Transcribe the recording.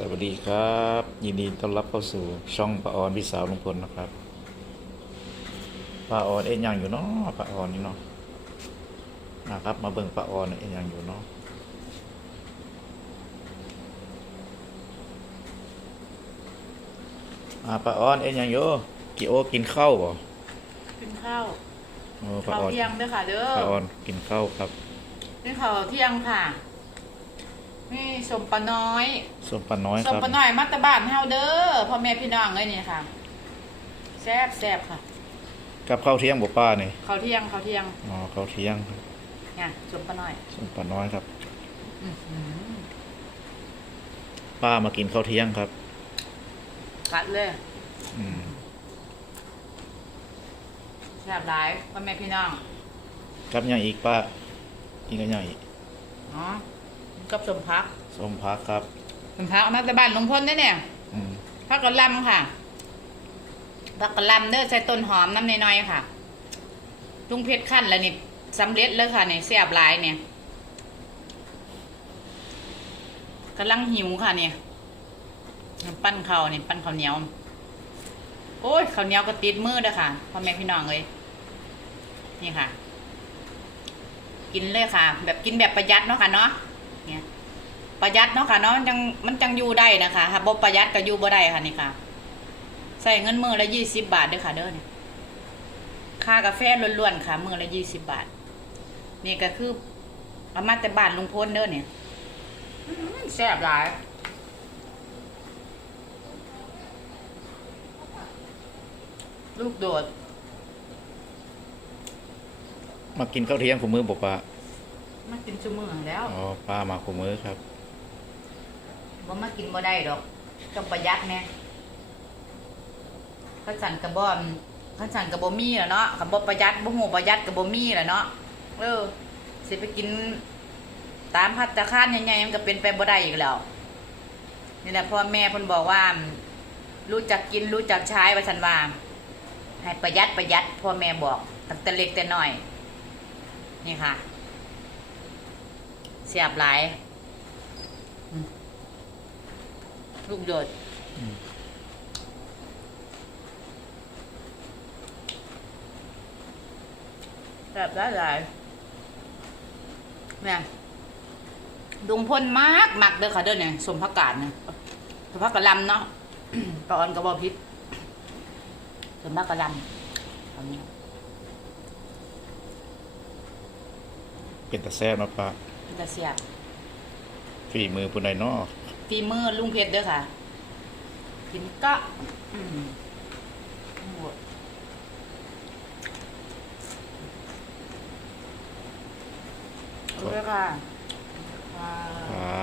สวัสดีครับ ยินดีต้อนรับเข้าสู่ช่องป้าออนพี่สาวลุงพลนะครับป้าออนเอ็นยังอยู่เนาะป้าออนนี่เนาะนะครับ มาเบิ่งป้าออนเอ็นยังอยู่เนาะอ่าป้าออนเอ็นยังอยู่กี่โอกินข้าวบ่กินข้าวโอ้ป้าข้าวออนเที่ยงด้วยค่ะเด้อป้าออนกินข้าวครับนี่ข้าวเที่ยงค่ะ นี่สมปลาน้อยส้มปลาน้อยสคมรับปลาน้อยมัตตบ้านเฮาเด้อพ่อแม่พี่น้องเอ้ยนี่ค่ะแซ่บแซ่บค่ะกับข้าวเที่ยงบ่ป้านี่ข้าวเที่ยงข้าวเที่ยงอ๋อข้าวเที่ยงครับเนี่ยสมปลาน้อยส้มปลาน้อยครับ อื้อหือป้ามากินข้าวเที่ยงครับ กัดเลยอืมแซ่บหลายพ่อแม่พี่น้องครับยังอีกป้ากินกันยังอีกอ๋อ กับสมพักส้มพักครับสมพักเอามาแต่บ้านลุงพลเด้อเนี่ยอืมผักกะหล่ำค่ะผักกะหล่ำเด้อใส่ต้นหอมน้ำน้อยๆค่ะลุงเพชรขั้นแล้วนี่สำเร็จแล้วค่ะเนี่ยแซ่บหลายเนี่ยกำลังหิวค่ะเนี่ยปั้นข้าวนี่ปั้นข้าวเหนียว โอ้ยข้าวเหนียวก็ติดมือเด้อค่ะพ่อแม่พี่น้องเลยนี่ค่ะ กินเลยค่ะ แบบกินแบบประหยัดเนาะค่ะเนาะเนี่ย ประหยัดเนาะค่ะเนาะมันจังมันจังอยู่ได้นะคะถ้าบ่ประหยัดก็อยู่บ่ได้ค่ะนี่ค่ะ ใส่เงินมือละยี่สิบบาทเด้อค่ะเด้อเนี่ยค่ากาแฟล้วนๆค่ะมือละยี่สิบบาท นี่ก็คือเอามาแต่บ้านลุงพลเด้อเนี่ยอื้อหือแซ่บหลายลูกโดด มากินข้าวเที่ยงผมมือบอกป้ามากินชั่วมือแล้ว อ๋อป้ามาผมมือครับ บ่มากินบ่ได้ดอกต้องประหยัดแน่ข้าสันกระบอมข้าสันกระบ่มีแล้วเนาะกับบ่ประหยัดบ่ฮู้ประหยัดกระบ่มีแล้วเนาะเออสิไปกิน ตามภัตตาคารใหญ่ๆมันก็เป็นไปบ่ได้อีกแล้วนี่แหละพ่อแม่พ่นบอกว่า รู้จักกินรู้จักใช้ว่าซั่นว่าให้ประหยัดประหยัดพ่อแม่บอกตั้งแต่เล็กแต่น้อย นี่ค่ะ เสียบหลายอืม ลูกโดดอืมแบบหลายหลายเนี่ยดุงพ่นมากมักเด้อค่ะเด้อเนี่ยสมพักกาดเนี่ยสมพักกะหลำเนาะปลาออนกระบอกพิษสมพักกะหลำเอาเนี่ยเป็นตะแซ่บเนาะป้ามันจะเสียบฝีมือผู้ใดเนาะ ฟีเมอร์ลุงเพชรเด้อค่ะกินก็หมดด้วยค่ะ